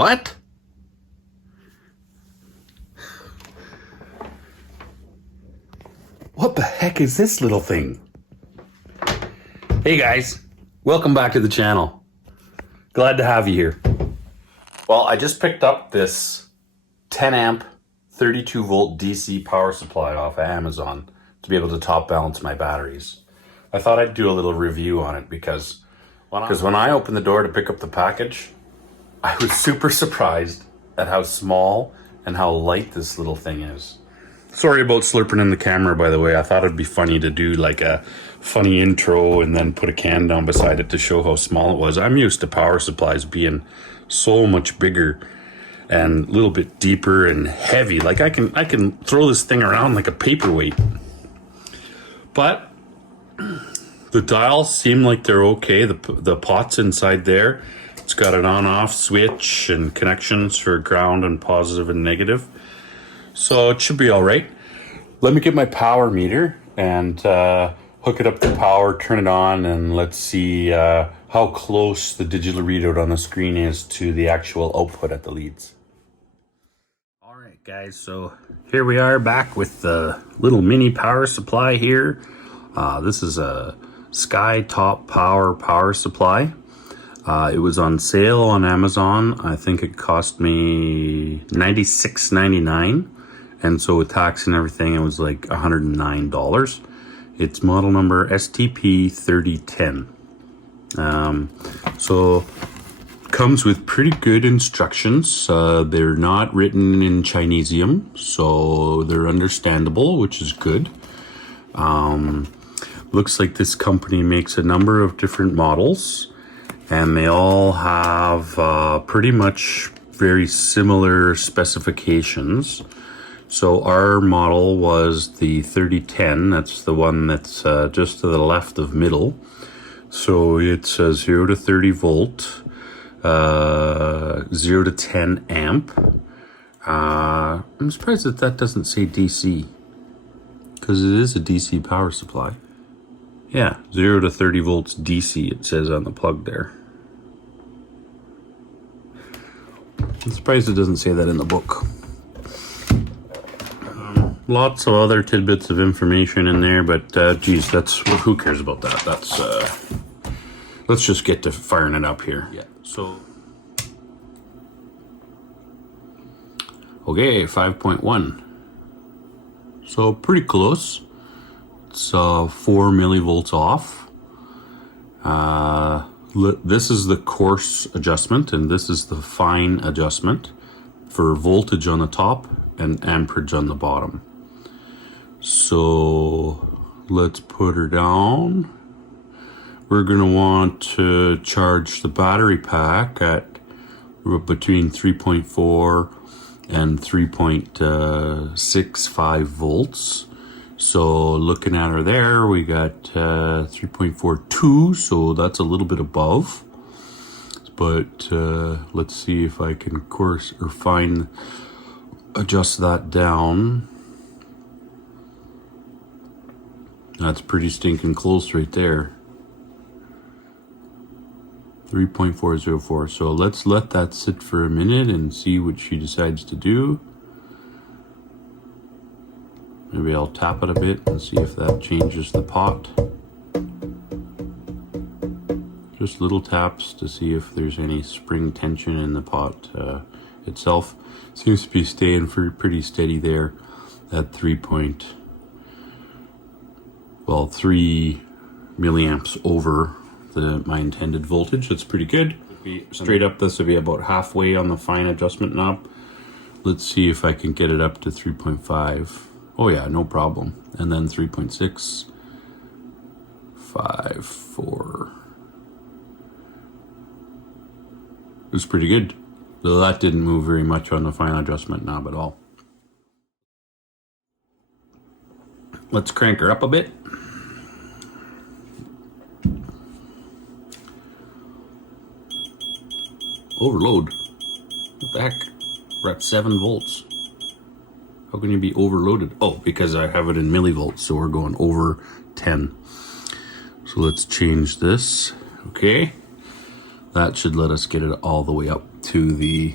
What? What the heck is this little thing? Hey guys, welcome back to the channel. Glad to have you here. Well, I just picked up this 10 amp 32 volt DC power supply off of Amazon to be able to top balance my batteries. I thought I'd do a little review on it because when I opened the door to pick up the package, I was super surprised at how small and how light this little thing is. Sorry about slurping in the camera, by the way. I thought it'd be funny to do like a funny intro and then put a can down beside it to show how small it was. I'm used to power supplies being so much bigger and a little bit deeper and heavy. Like I can throw this thing around like a paperweight. But the dials seem like they're okay. The pot's inside there. It's got an on-off switch and connections for ground and positive and negative. So it should be all right. Let me get my power meter and hook it up to power, turn it on, and let's see how close the digital readout on the screen is to the actual output at the leads. All right, guys, so here we are back with the little mini power supply here. This is a Skytop Power power supply. It was on sale on Amazon. I think it cost me $96.99. And so with tax and everything, it was like $109. It's model number STP3010. So comes with pretty good instructions. They're not written in Chineseium, so they're understandable, which is good. Looks like this company makes a number of different models, and they all have pretty much very similar specifications. So our model was the 3010. That's the one that's just to the left of middle. So it's 0 to 30 volt, 0 to 10 amp. I'm surprised that doesn't say DC, because it is a DC power supply. Yeah, 0 to 30 volts DC, it says on the plug there. I'm surprised it doesn't say that in the book. Lots of other tidbits of information in there, but geez, who cares about that? That's let's just get to firing it up here. Yeah. So okay, 5.1. So pretty close. It's 4 millivolts off. This is the coarse adjustment, and this is the fine adjustment for voltage on the top and amperage on the bottom. So let's put her down. We're going to want to charge the battery pack at between 3.4 and 3.65 volts. So looking at her there, we got 3.42, so that's a little bit above. But let's see if I can coarse or fine adjust that down. That's pretty stinking close right there. 3.404. So let's let that sit for a minute and see what she decides to do. Maybe I'll tap it a bit and see if that changes the pot. Just little taps to see if there's any spring tension in the pot itself. Seems to be staying pretty steady there at 3 milliamps over my intended voltage. That's pretty good. Straight up, this would be about halfway on the fine adjustment knob. Let's see if I can get it up to 3.5. Oh yeah, no problem. And then 3.6, 5, 4. It was pretty good. Though that didn't move very much on the fine adjustment knob at all. Let's crank her up a bit. Overload. What the heck? We're at 7 volts. How can you be overloaded? Oh, because I have it in millivolts, so we're going over 10. So let's change this. Okay. That should let us get it all the way up to the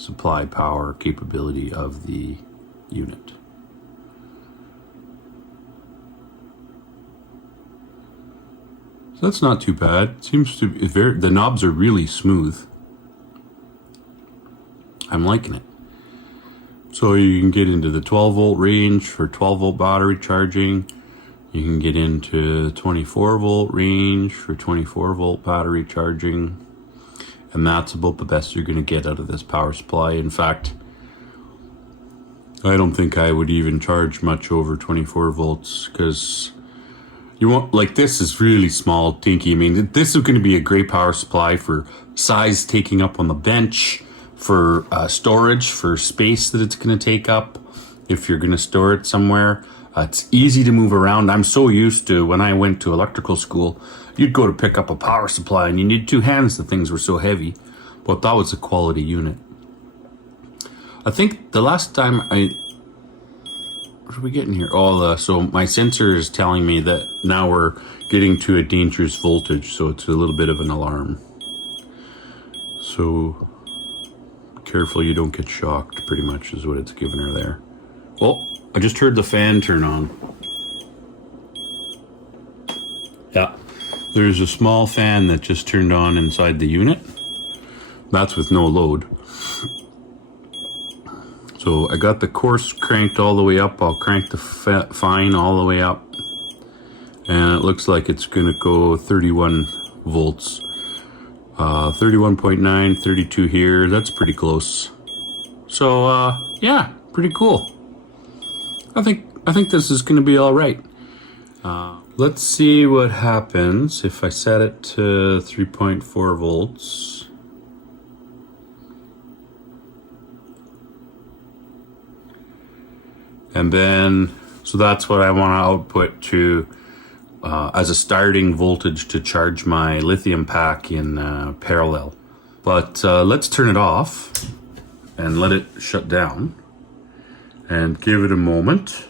supply power capability of the unit. So that's not too bad. Seems to be the knobs are really smooth. I'm liking it. So you can get into the 12 volt range for 12 volt battery charging. You can get into 24 volt range for 24 volt battery charging. And that's about the best you're going to get out of this power supply. In fact, I don't think I would even charge much over 24 volts, because you won't, like, this is really small, dinky. I mean, this is going to be a great power supply for size taking up on the bench, for storage, for space that it's going to take up if you're going to store it somewhere. It's easy to move around. I'm so used to, when I went to electrical school, you'd go to pick up a power supply and you need 2 hands. The things were so heavy, but that was a quality unit. I think the last time what are we getting here? Oh, so my sensor is telling me that now we're getting to a dangerous voltage, so it's a little bit of an alarm. So careful you don't get shocked, pretty much is what it's giving her there. Oh, I just heard the fan turn on. Yeah, there's a small fan that just turned on inside the unit. That's with no load. So I got the coarse cranked all the way up. I'll crank the fine all the way up. And it looks like it's gonna go 31 volts. 31.9, 32 here. That's pretty close. So yeah, pretty cool. I think this is gonna be all right. Let's see what happens if I set it to 3.4 volts. And then, so that's what I want to output to as a starting voltage to charge my lithium pack in parallel. But let's turn it off and let it shut down and give it a moment.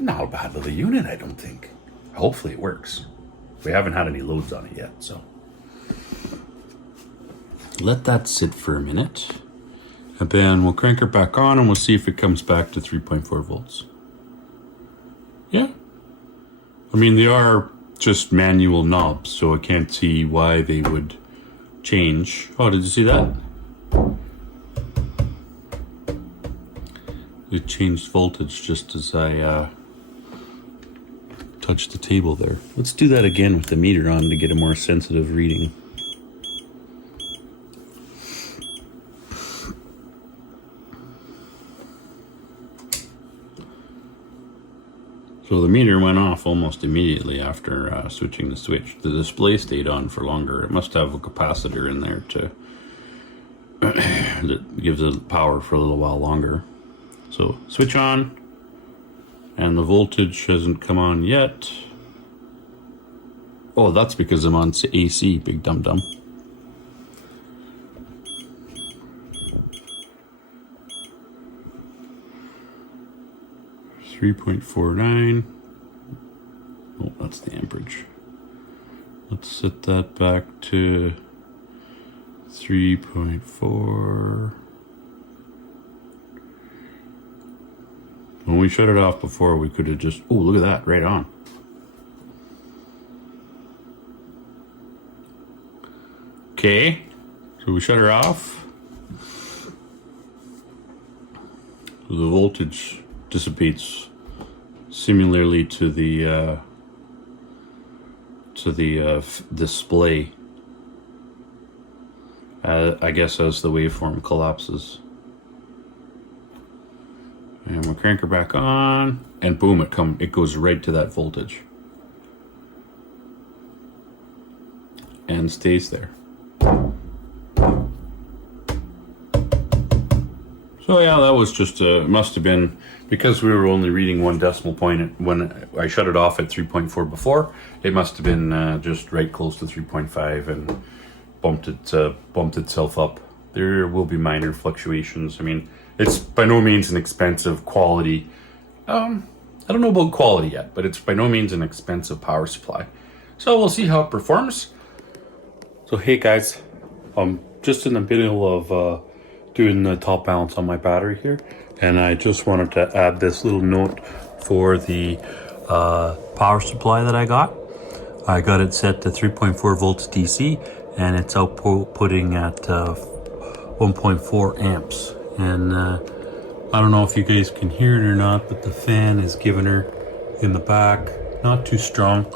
Not a bad little unit, I don't think. Hopefully it works. We haven't had any loads on it yet, so. Let that sit for a minute. And then we'll crank her back on and we'll see if it comes back to 3.4 volts. Yeah. I mean, they are just manual knobs, so I can't see why they would change. Oh, did you see that? It changed voltage just as I touched the table there. Let's do that again with the meter on to get a more sensitive reading. So the meter went off almost immediately after switching the switch. The display stayed on for longer. It must have a capacitor in there to that gives it power for a little while longer. So switch on, and the voltage hasn't come on yet. Oh, that's because I'm on AC, big dum-dum. .49. Oh, that's the amperage. Let's set that back to 3.4. When we shut it off before, we could have just, oh, look at that, right on. Okay, so we shut her off. The voltage dissipates similarly to the display, I guess, as the waveform collapses. And we'll crank her back on, and boom, it goes right to that voltage and stays there. So yeah, that was just must have been because we were only reading 1 decimal point when I shut it off at 3.4 before. It must have been just right close to 3.5 and bumped itself up. There will be minor fluctuations. I mean, it's by no means an expensive quality. I don't know about quality yet, but it's by no means an expensive power supply. So we'll see how it performs. So hey guys, just in the middle of doing the top balance on my battery here, and I just wanted to add this little note for the power supply that I got. I got it set to 3.4 volts DC, and it's outputting at 1.4 amps. And I don't know if you guys can hear it or not, but the fan is giving her in the back. Not too strong.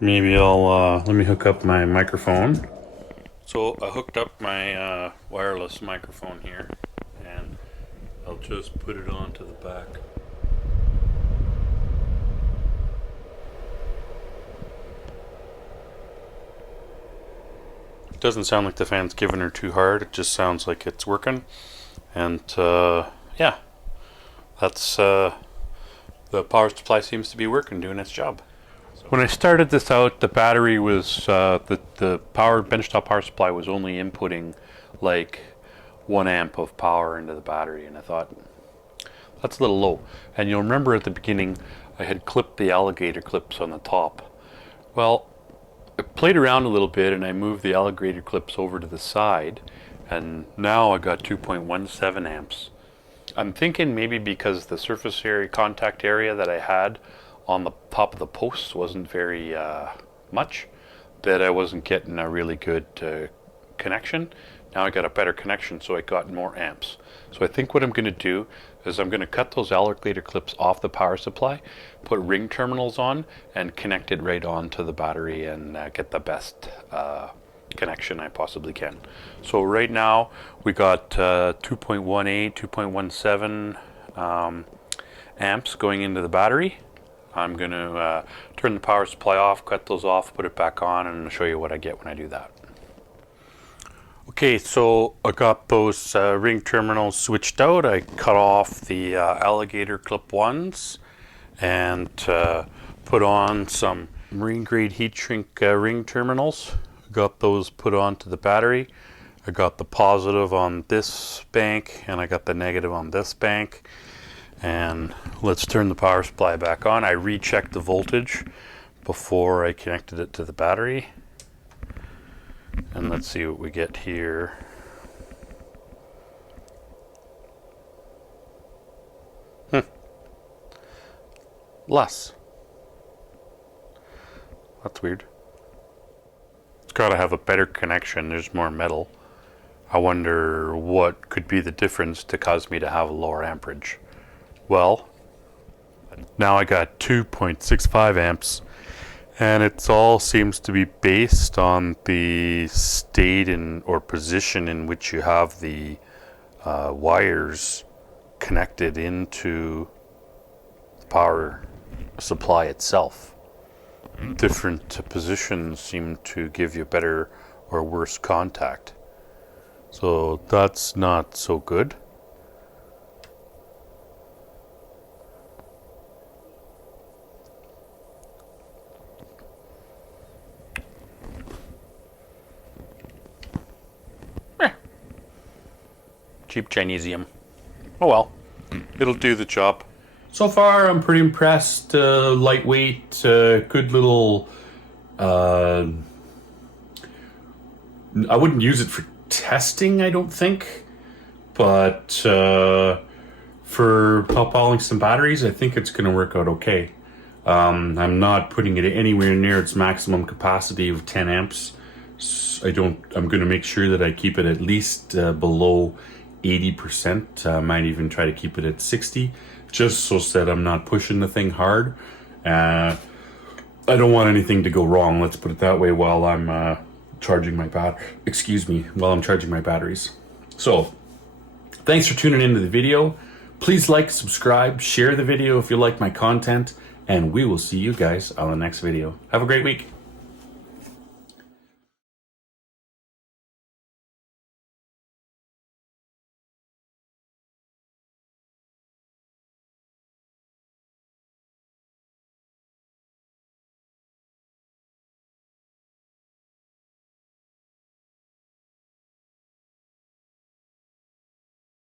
Maybe I'll let me hook up my microphone. So I hooked up my wireless microphone here, and I'll just put it onto the back. It doesn't sound like the fan's giving her too hard. It just sounds like it's working, and yeah, that's the power supply seems to be working, doing its job. When I started this out, the battery was the power benchtop power supply was only inputting like 1 amp of power into the battery, and I thought that's a little low. And you'll remember at the beginning I had clipped the alligator clips on the top. Well, I played around a little bit and I moved the alligator clips over to the side, and now I got 2.17 amps. I'm thinking maybe because the surface area, contact area that I had on the top of the posts wasn't very much, that I wasn't getting a really good connection. Now I got a better connection, so I got more amps. So I think what I'm going to do is I'm going to cut those alligator clips off the power supply, put ring terminals on, and connect it right onto the battery and get the best connection I possibly can. So right now we got 2.18, 2.17 amps going into the battery. I'm going to turn the power supply off, cut those off, put it back on, and I'll show you what I get when I do that. Okay, so I got those ring terminals switched out. I cut off the alligator clip ones and put on some marine grade heat shrink ring terminals. Got those put onto the battery. I got the positive on this bank and I got the negative on this bank. And let's turn the power supply back on. I rechecked the voltage before I connected it to the battery. And let's see what we get here. Less. That's weird. It's got to have a better connection. There's more metal. I wonder what could be the difference to cause me to have a lower amperage. Well, now I got 2.65 amps, and it all seems to be based on the state or position in which you have the wires connected into the power supply itself. Different positions seem to give you better or worse contact. So that's not so good. Cheap Chineseium. Oh well, it'll do the job. So far, I'm pretty impressed. Lightweight, good little. I wouldn't use it for testing, I don't think, but for top balling some batteries, I think it's going to work out okay. I'm not putting it anywhere near its maximum capacity of 10 amps. I'm going to make sure that I keep it at least below 80%. I might even try to keep it at 60, just so that I'm not pushing the thing hard. I don't want anything to go wrong, let's put it that way, while I'm charging my while I'm charging my batteries. So thanks for tuning into the video. Please like, subscribe, share the video if you like my content, and we will see you guys on the next video. Have a great week.